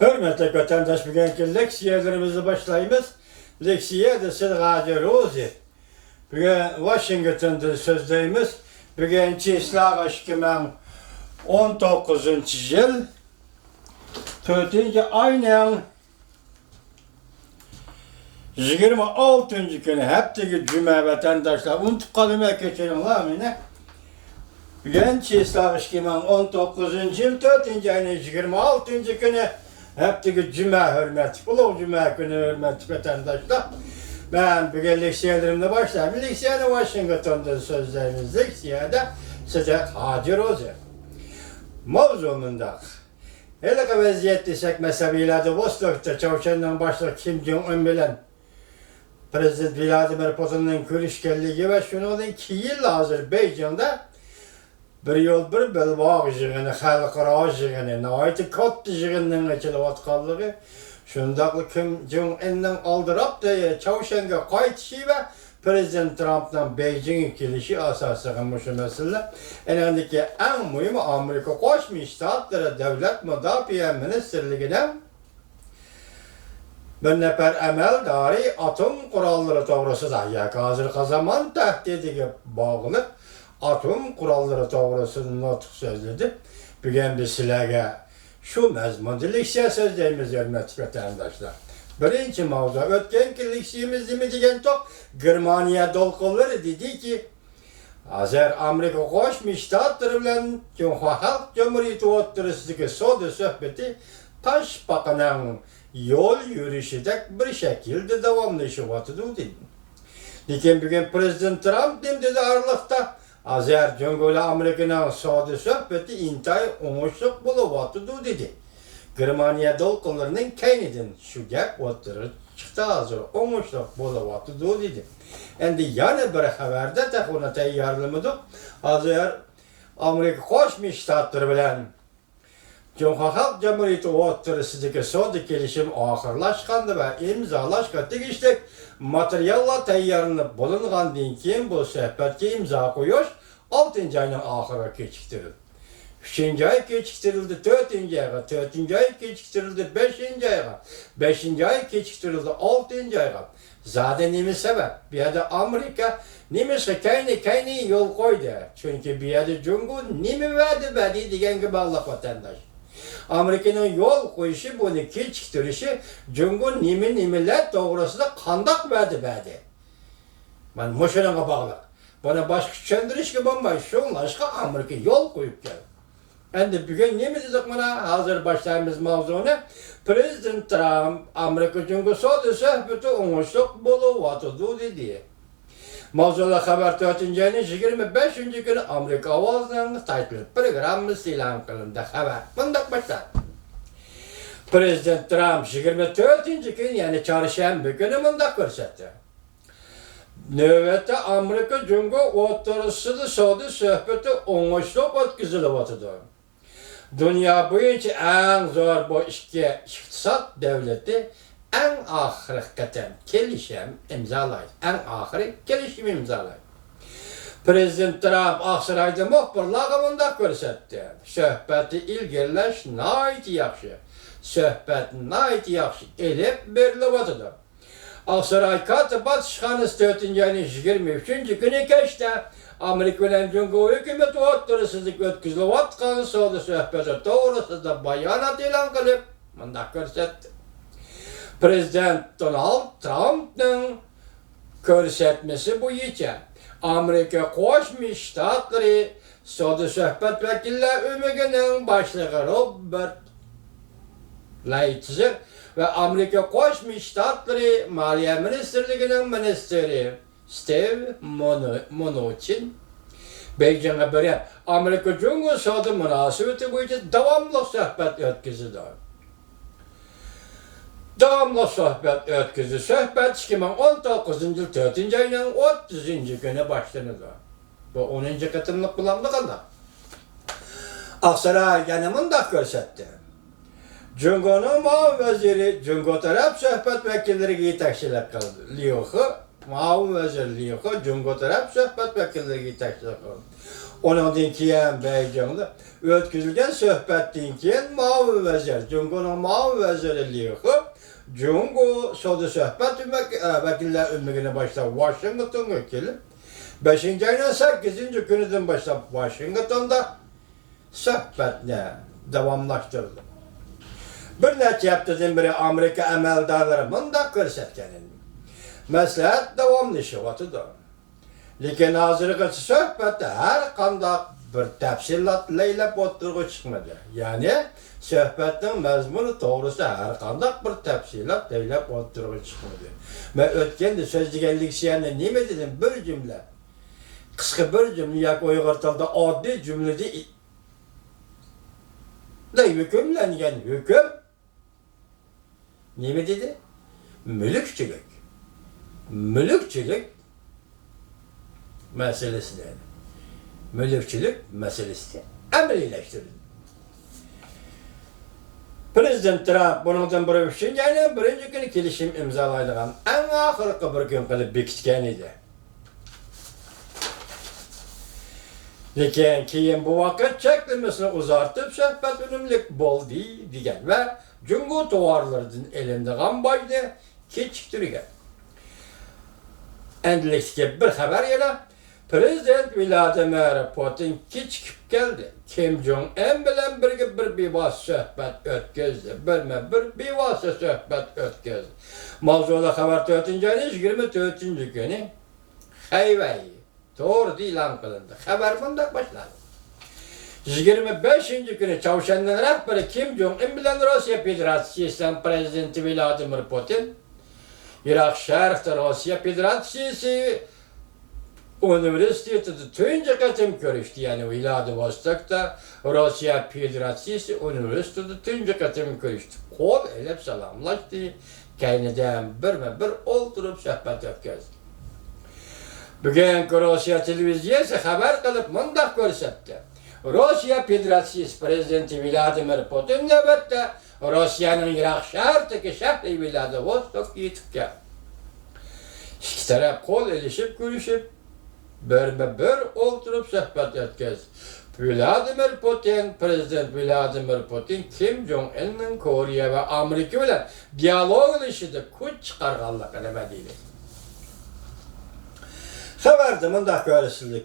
Hürmetli vatandaş, bugünkü leksiyelerimizi başlayımız. Leksiye de Sırgacı Rozi. Bugün Washington'da sözdeyimiz. Bugün Çislak 2019 yıl. 4. aynen 26. günü hepteki cüme vatandaşlar unutup kalmaya geçelim var mı ne? Bugün Çislak 2019 yıl 4. aynen 26. günü hepteki cüme hürmet, ulu cüme günü hürmet vatandaşlar. Ben bugün leksiyelerimde başlayayım. Leksiyede Washington'da sözlerimiz leksiyede size Hacı Rozi. Mavzumunda hele ki vaziyet desek mesabilerde Vostok'ta Çavuşan'dan başlayıp Kim Jong-un bilen Prezident Vladimir Putin'in görüşkenliği ve şunun 2 yıl Azerbaycan'da bir yol bir belbağ jığını, halkara jığını, nahayeti kattı jığının açılıvatkallığı şundaklı Kim Jong-un'dan aldırıp da Çavuşan'a kayıtışı ve Prezident Trump'dan Beijing'e gelişi asasıqınmış mesele. Enindeki en mühim Amerika Qo'shma Shtatları Devlet Müdafiə Ministerliği'ne bir nefer əməldari atom kuralları doğrusunda hazır zaman tehdidiga bağlı atom kuralları doğrusunda nutq sözledi. Bugün biz sizlerge şu məzmunda leksiya sözleyimiz hörmətli vatandaşlar. Birinci mavzu, ötkenki leksiyimiz nima degan toq, Germaniya dolqunları dedi ki, Azər Amerika Qo'shma Shtatları bilan Xalq Cumhuriyeti o'rtasidagi savdo suhbati Toshbaqaning yo'l yurishidek bir şekilde davomlashyapti dedi. Lekin bugun Prezident Trump dedi aralıqda Azər Cumhuriyeti Amerikaning savdo suhbati intayin o'ng'ishli bo'lyapti dedi. Germaniya dolqunlarının kaynidin şu gap o'tirib chiqdi hozir o'ng'ishli bo'lyapti dedi. Endi yana bir xabarda taxuna tayyorlamadik. Hozir Amerika Qo'shma Shtatlari bilan Xalq Cumhuriyeti o'rtasidagi savdo kelishimi oxirlashganda va imzolashga tegishli materiallar tayyorlanib bo'lingandan keyin bu suhbatga imzo qo'yish 6 oyning oxiriga kechiktirildi. 3. ay kechiktirildi, 4. ayga, 4. ay kechiktirildi, 5. ayga, 5. ay kechiktirildi, 6. ayga. Zaten nima sebep? Bir yerde Amerika nimasi kayni yol koydu. Çünkü bir yerde Cumhur nimi verdi degan gibi Allah vatandaş. Amerika'nın yol koyuşu bunu kechiktirişi Cumhur nimiler doğrusunda kandak verdi. Ben moşuna bağlı. Bana başka çöndürüş gibi olmayı şunlaşka Amerika yol koyup geldi. Endi bugün ne dedik bana? Hazır başlayımız mavzuna. Prezident Trump Amerika Cumhuriyeti savdo suhbati o'ng'ishli bo'lyapti dedi. Mavzuda xabar 4. ayning 25. günü Amerika ovozining tayinli programmasi e'lon qilindi. Xabar bunday başlar. Prezident Trump 24. gün yani çarşamba günü bunday ko'rsatdi. Növbette Amerika Cumhuriyeti o'rtasida savdo suhbati o'ng'ishli o'tkazilyapti. Dünya boyunca en zor bu iki iktisat devleti en ahirkaten kelişim imzalaydı. En ahiri kelişim imzalaydı. Prezident Trump Aksaray'da muhbirlarga bunda ko'rsatdi. Söhbeti ilgirlash nayiti yaxshi. Söhbet nayiti yaxshi elib berilyapti. Aksaray Katibat İşhanesi 4. ayının 23. günü geçti. Amerika bilan Cumhuriyet hükümeti o'rtasida o'tkazilayotgan savdo suhbati to'g'risida bayonot e'lon qilib, bunday ko'rsatdi. Prezident Donald Trump'ning ko'rsatmasi bo'yicha Amerika Qo'shma Shtatlari savdo suhbat vakillar o'migining boshlig'i Robert Lighthizer ve Amerika Qo'shma Shtatlari Moliya Ministerligining ministri Steve Mnuchin Beijing'e böyle Amerika Cumhuriyeti savdo münasebeti boyunca devamlı sohbet ötküzüdü. Devamlı sohbet ötküzü. Sohbet 2019 yıl 4. ayının 30. günü başlandı. Bu 10. katımlık kullandık anda. Aksaray yanımında gösterdi. Cumhur'un muavveziri Cumhur taraf sohbet vekilleri yetakçilik kıldı. Liu He Muavin Vezirliği Cumhur taraf sohbet vekilleri yetakçilik kıldı. Ondan keyin Beijing'de ötküzülgen söhbetden keyin ma'mur vezir, Cumhur'un ma'mur vezirliği Cumhur soda söhbet vekiller ümrüne başlap Washington vekili. 5. ayının 8. günüden başlap Washington'da söhbetine devamlaştırdı. Bir neçe haftadan beri Amerika əməldarları mındaq görsətkenin. Məsləhət davamlaşıvatıdır. Lekin hazırlığı söhbətdə hər qandaq bir təfsilatla oturğu çıxmadı. Yani söhbətin məzmunu doğrusu hər qandaq bir təfsilatla oturğu çıxmadı. Mən ötkəndə sözlügənlik siyəndə ne dedim? Bir cümle. Qısqı bir cümle, yak Uyğur tilində adli cümlede hükümlənген hüküm ne dedi? Mülkçülük. Mülkçülük meselesi dedi. Mülkçülük meselesi emrileştirildi. Prezident Trump bundan bir üçüncü birinci günü kelişim imzalaydıgan en ahırkı bir gün kılıp bekitken idi. Lekin keyin bu vakit çeklemesini uzartıp söhbet önümlük boldu diyen ve Cumhur tovarlarının elinde gambaydı keçiktirgen. Endilikte bir haber yana Prezident Vladimir Putin keçikip geldi. Kim Jong-un bilen bir bivas söhbet ötküzdü. Bir bivas söhbet ötküzdü. Mavzuda haber 24. günü Hayvey doğru ilan kılındı. Haber bundan başladı. 25. günü Çavuşan'ın rehberi Kim Jong-un bilen Rusya Federasyonu Prezidenti Vladimir Putin, Irak Şərqdə Rusya Federasyonu Üniversitesi tünce katım görüştü. Yani Vladivostok'ta Rusya Federasyonu Üniversitesi tünce katım görüştü. Kol elep salamlaştı. Kendiden bir oturup sohbet ötküzdü. Bugün Rusya televizyonu haber kılıp mındak görsetti. Rusya Federasyonu Prezidenti Vladimir Putin nöbette Rusya'nın Irak Şərqdəki şəhri Vladivostok yetib geldi. İki taraf kol elişip görüşüp bir oturup sohbet ötküzdü. Vladimir Putin, Prezident Vladimir Putin, Kim Jong-un'ın Koriya ve Amerika ile diyalog ilişkide kuch çıkarganlıqını mediydi. Xabarda mındaq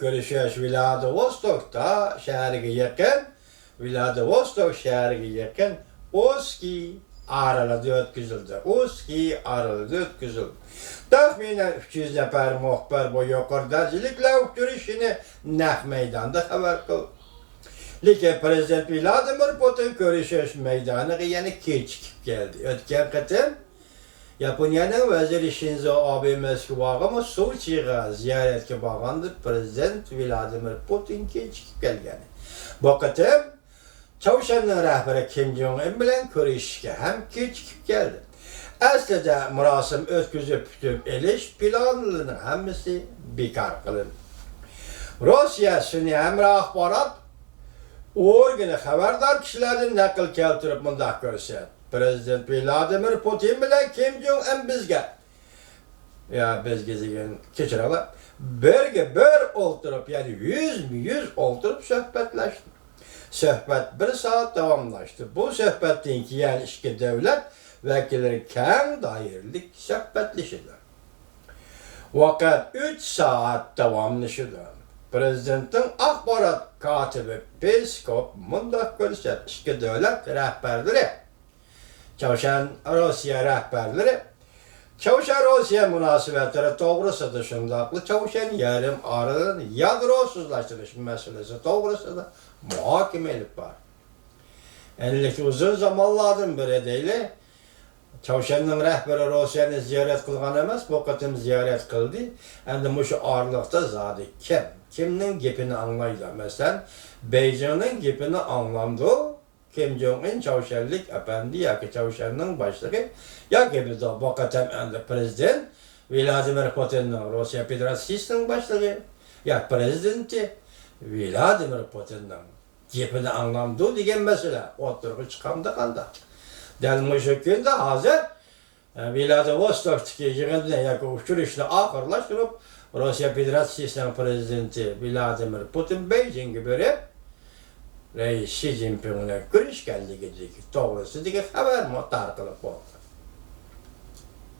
görüşüş Vladivostok'ta Vladivostok şəhərə yakın Oski aralıda ötküzüldü. Tahminen 300 nefer muhbir bu yukarıdacılıkla görüşünü Nəh meydanda haber kıldı. Lakin Prezident Vladimir Putin görüşüş meydanı yani keçikip geldi. Ötken kıtım Japonya'nın veziri Shinzo Abe Moskvaga Sochi'ye ziyaretke bağlandı. Prezident Vladimir Putin keçikip geldi. Bu kıtım Çavuşan'ın rehberi Kim Jong-un bilen görüşke hem keçikip geldi. Aslında murasim ötküzüp tüp eliş planlarının hemisi bekar kılın. Rusya Sünni Emre Ahbarat organı haberdar kişilerden nakil keltirip mındak görse. Prezident Vladimir Putin bilen Kim Jong-un bizge keçirala bir oturup yani 100 oturup sohbetleşti. Sohbet 1 saat devamlaştı. Bu sohbetin ki yani iki devlet vekilleri kəm dairlik söhbetleşirler. Vakat 3 saat devamlaşırlar. Prezidentin akbarat katibi Peskov mındak görüşet. İki devlet rehberleri, Çavuşan Rusya rehberleri, Çavuşan Rusya münasebetleri doğrusu dışındaklı Çavuşan yarım aralığın yadrosuzlaştırış meselesi doğrusu da muhakemelik var. Enlik uzun zamanlardan beri değil, Çavuşan'ın rehberi Rusya'nı ziyaret kılgan emas, bu kıtım ziyaret kıldı. Endi şu ağırlıkta zadı kimnin gepini anlaydı. Mesela Beijing'in gepini anlamdı. Kim Jong-un Çavuşanlık efendi ya ki Çavuşan'ın başlığı ya ki biz bu kıtım Prezident Vladimir Putin'in Rusya Federasyonu'nun başlığı ya Prezidenti Vladimir Putin'in gepini anlamdı diyen mesela oturup çıkamda kaldı. Dəlmiş günde hazır Vladivostok'taki yığında yakı uçuruşunu ahırlaştırıp Rusya Federasyonu Prezidenti Vladimir Putin Beijing'e verip Reis Xi Jinping'le görüşkenligi toğrusydaki haber tarqalyp boldy.